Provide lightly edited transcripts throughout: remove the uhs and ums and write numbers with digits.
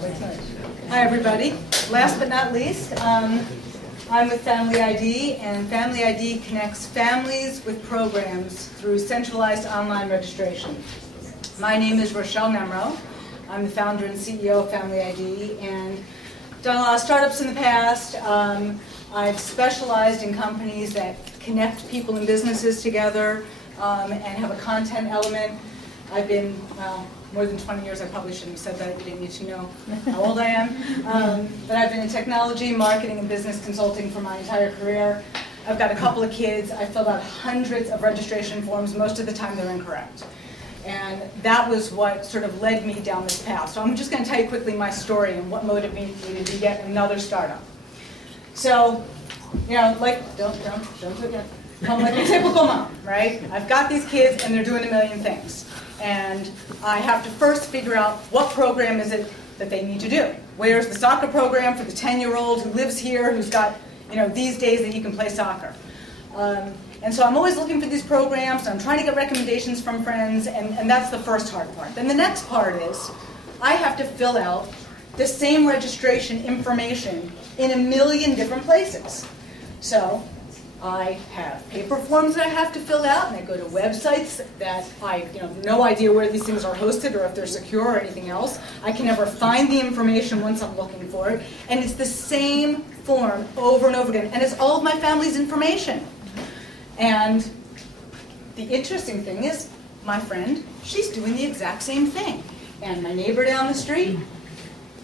Hi, everybody. Last but not least, I'm with FamilyID, and FamilyID connects families with programs through centralized online registration. My name is Rochelle Nemro. I'm the founder and CEO of FamilyID, and done a lot of startups in the past. I've specialized in companies that connect people and businesses together and have a content element. I've been, more than 20 years, I probably shouldn't have said that, you didn't need to know how old I am. But I've been in technology, marketing, and business consulting for my entire career. I've got a couple of kids. I filled out hundreds of registration forms. Most of the time they're incorrect. And that was what sort of led me down this path. So I'm just going to tell you quickly my story and what motivated me to get another startup. So, you know, like, don't forget. I'm like a typical mom, right? I've got these kids and they're doing a million things. And I have to first figure out what program is it that they need to do. Where's the soccer program for the 10-year-old who lives here, who's got, you know, these days that he can play soccer. And so I'm always looking for these programs, and I'm trying to get recommendations from friends, and that's the first hard part. Then the next part is I have to fill out the same registration information in a million different places. So I have paper forms that I have to fill out, and I go to websites that I have no idea where these things are hosted or if they're secure or anything else. I can never find the information once I'm looking for it, and it's the same form over and over again, and it's all of my family's information. And the interesting thing is, my friend, she's doing the exact same thing. And my neighbor down the street,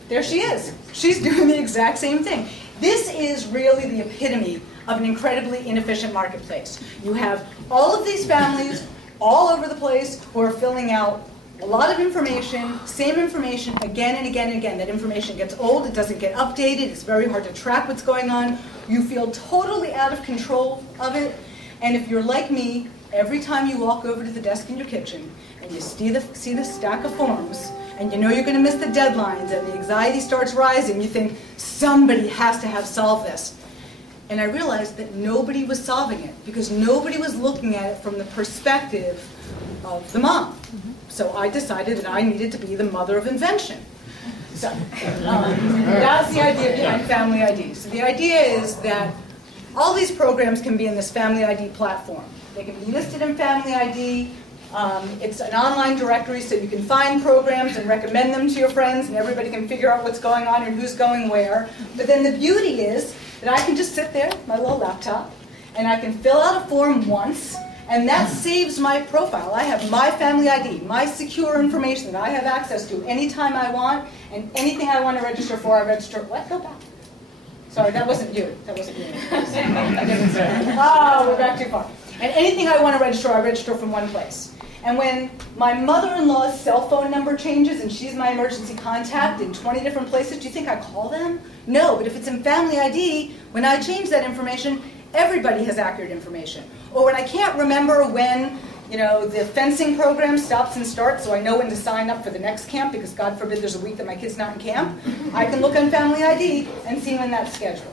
there she is. She's doing the exact same thing. This is really the epitome of an incredibly inefficient marketplace. You have all of these families all over the place who are filling out a lot of information, same information again and again and again. That information gets old, it doesn't get updated, it's very hard to track what's going on. You feel totally out of control of it. And if you're like me, every time you walk over to the desk in your kitchen and you see the stack of forms and you know you're going to miss the deadlines and the anxiety starts rising, you think, somebody has to have solved this. And I realized that nobody was solving it because nobody was looking at it from the perspective of the mom. So I decided that I needed to be the mother of invention. So that's the idea behind FamilyID. So the idea is that all these programs can be in this FamilyID platform. They can be listed in FamilyID. It's an online directory so you can find programs and recommend them to your friends and everybody can figure out what's going on and who's going where. But then the beauty is that I can just sit there, my little laptop, and I can fill out a form once, and that saves my profile. I have my FamilyID, my secure information that I have access to anytime I want, and anything I want to register for, I register. What? Go back. Sorry, that wasn't you. That wasn't you. Oh, we're back too far. And anything I want to register, I register from one place. And when my mother-in-law's cell phone number changes and she's my emergency contact in 20 different places, do you think I call them? No, but if it's in FamilyID, when I change that information, everybody has accurate information. Or when I can't remember when, you know, the fencing program stops and starts, so I know when to sign up for the next camp, because God forbid there's a week that my kid's not in camp, I can look on FamilyID and see when that's scheduled.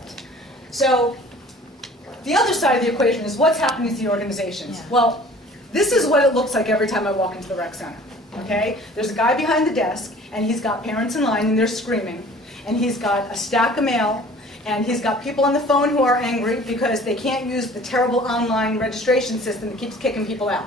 So the other side of the equation is what's happening to the organizations. Yeah. Well, this is what it looks like every time I walk into the rec center. Okay? There's a guy behind the desk, and he's got parents in line, and they're screaming. And he's got a stack of mail, and he's got people on the phone who are angry because they can't use the terrible online registration system that keeps kicking people out.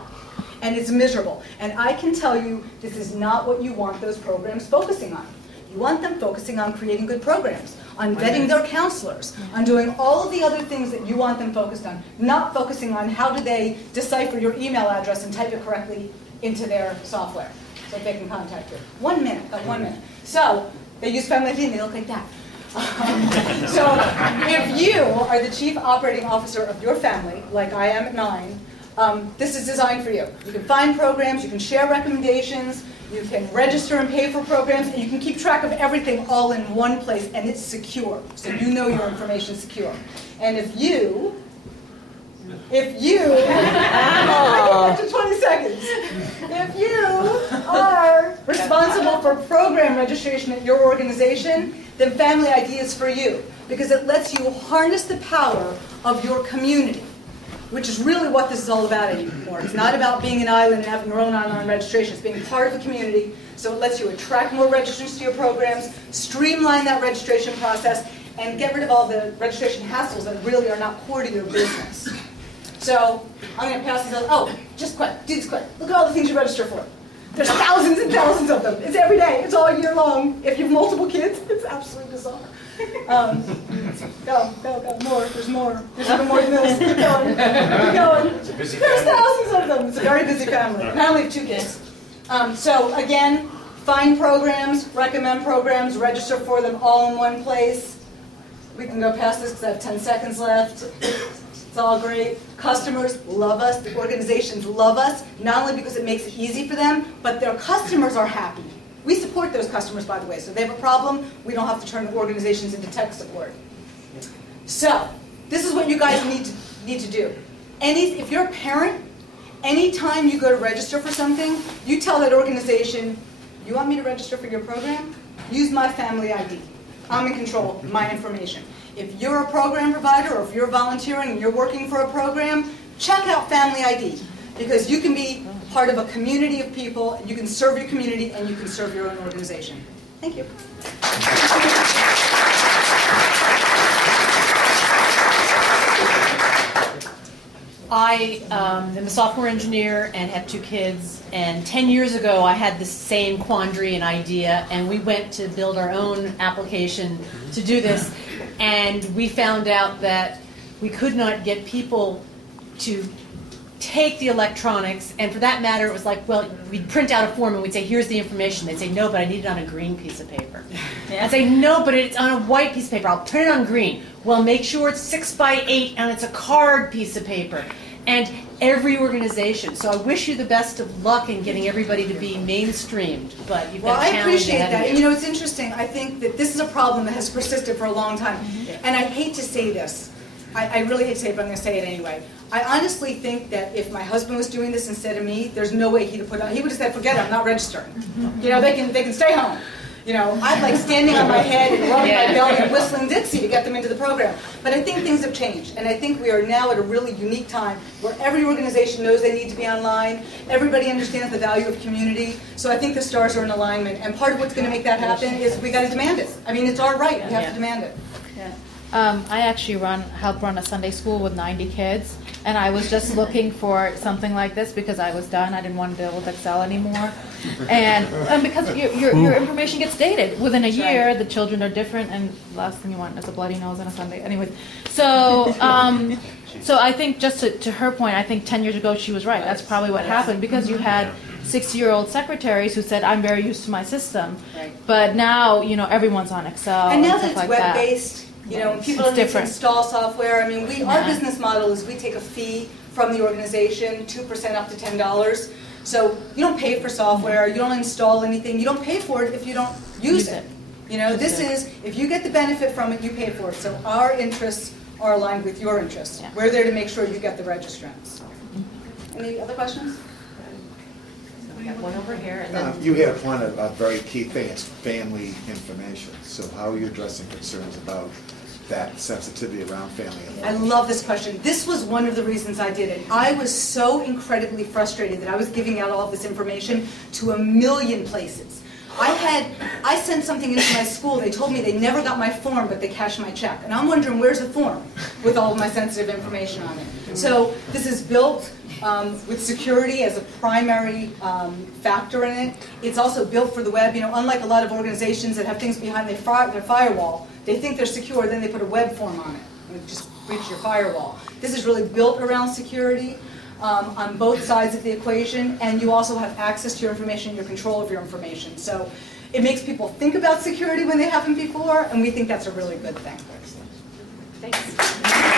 And it's miserable. And I can tell you, this is not what you want those programs focusing on. You want them focusing on creating good programs, on vetting their counselors, on doing all of the other things that you want them focused on, not focusing on how do they decipher your email address and type it correctly into their software so that they can contact you. 1 minute, got 1 minute. So they use FamilyID and they look like that. So if you are the chief operating officer of your family, like I am at 9, this is designed for you. You can find programs, you can share recommendations, you can register and pay for programs, and you can keep track of everything all in one place, and it's secure. So you know your information is secure. And if you after 20 seconds, if you are responsible for program registration at your organization, then FamilyID is for you, because it lets you harness the power of your community. which is really what this is all about anymore. It's not about being an island and having your own online registration. It's being part of a community, so it lets you attract more registrants to your programs, streamline that registration process, and get rid of all the registration hassles that really are not core to your business. So I'm going to pass these out. Oh, just quick, do this quick. Look at all the things you register for. There's thousands and thousands of them. It's every day. It's all year long. If you have multiple kids, it's absolutely bizarre. Go, more. There's more. There's even more than this. Keep going. Keep going. There's thousands of them. It's a very busy family. And I only have 2 kids. So again, find programs, recommend programs, register for them all in one place. We can go past this because I have 10 seconds left. It's all great. Customers love us. The organizations love us, not only because it makes it easy for them, but their customers are happy. We support those customers, by the way. So if they have a problem, we don't have to turn the organizations into tech support. So this is what you guys need to do. If you're a parent, anytime you go to register for something, you tell that organization, you want me to register for your program? Use my family ID. I'm in control of my information. If you're a program provider or if you're volunteering and you're working for a program, check out Family ID, because you can be part of a community of people, you can serve your community, and you can serve your own organization. Thank you. I am a software engineer and have 2 kids, and 10 years ago I had the same quandary and idea, and we went to build our own application to do this, and we found out that we could not get people to take the electronics, and for that matter it was like, well, we'd print out a form and we'd say, here's the information. They'd say, no, but I need it on a green piece of paper. I'd say, no, but it's on a white piece of paper. I'll print it on green. Well, make sure it's 6 by 8 and it's a card piece of paper. And every organization. So I wish you the best of luck in getting everybody to be mainstreamed, but you've got a challenge ahead of you. Well, I appreciate that. And you know, it's interesting. I think that this is a problem that has persisted for a long time. And I hate to say this. I really hate to say it, but I'm going to say it anyway. I honestly think that if my husband was doing this instead of me, there's no way he'd have put on. He would have said, "Forget it, I'm not registering." You know, they can stay home. You know, I'd like standing on my head and rubbing my belly and whistling Dixie to get them into the program. But I think things have changed, and I think we are now at a really unique time where every organization knows they need to be online. Everybody understands the value of community. So I think the stars are in alignment, and part of what's going to make that happen is we got to demand it. I mean, it's our right. We have to demand it. I actually help run a Sunday school with 90 kids, and I was just looking for something like this because I was done. I didn't want to deal with Excel anymore, and because your information gets dated within a year. The children are different, and the last thing you want is a bloody nose on a Sunday. Anyway, so so I think just to her point, I think 10 years ago she was right. That's probably what happened because you had 60-year-old secretaries who said, "I'm very used to my system," but now everyone's on Excel and now and that stuff it's like that. web-based. You know, when people need to install software, I mean, our business model is we take a fee from the organization, 2% up to $10. So you don't pay for software, you don't install anything, you don't pay for it if you don't use it. You know, this is, if you get the benefit from it, you pay for it. So our interests are aligned with your interests. We're there to make sure you get the registrants. Any other questions? We have one over here. And then you hit upon a very key thing. It's family information. So how are you addressing concerns about that sensitivity around family information? I love this question. This was one of the reasons I did it. I was so incredibly frustrated that I was giving out all of this information to a million places. I sent something into my school. They told me they never got my form, but they cashed my check. And I'm wondering, where's the form with all of my sensitive information on it? So this is built with security as a primary factor in it. It's also built for the web. You know, unlike a lot of organizations that have things behind their firewall, they think they're secure, then they put a web form on it. And just breach your firewall. This is really built around security on both sides of the equation, and you also have access to your information, your control of your information. So it makes people think about security when they haven't before, and we think that's a really good thing. Thanks.